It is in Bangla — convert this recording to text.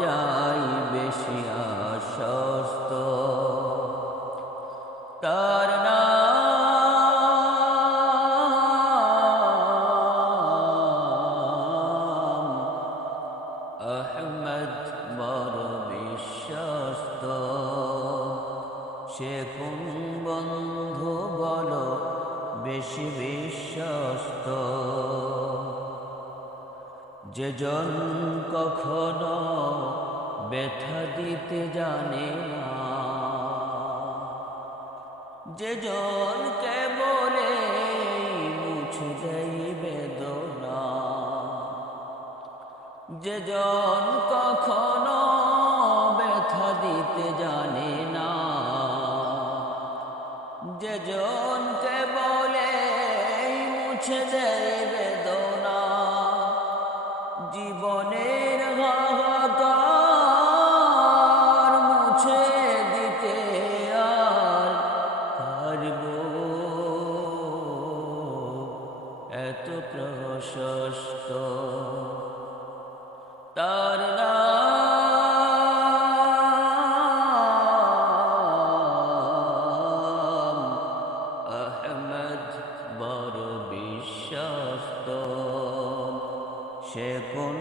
যায় বেশি আশ্বস্ত। তার আহমদ বড় বিশ্বস্ত। সে কোন বন্ধু বলো বেশি বিশ্বস্ত। যেজন কখনো ব্যথা দিতে জানে না। যেজন কে বলে মুছে দেয় বেদনা। যেজন কখনো ব্যথা দিতে জানে না। যেজনকে বলে মুছে দেয় বেদনা জীবনের হাহাকার মুছে দিতে আর পারব। এত প্রশস্ত তার আহমদ বড় বিশ্বাস্ত। সে কোন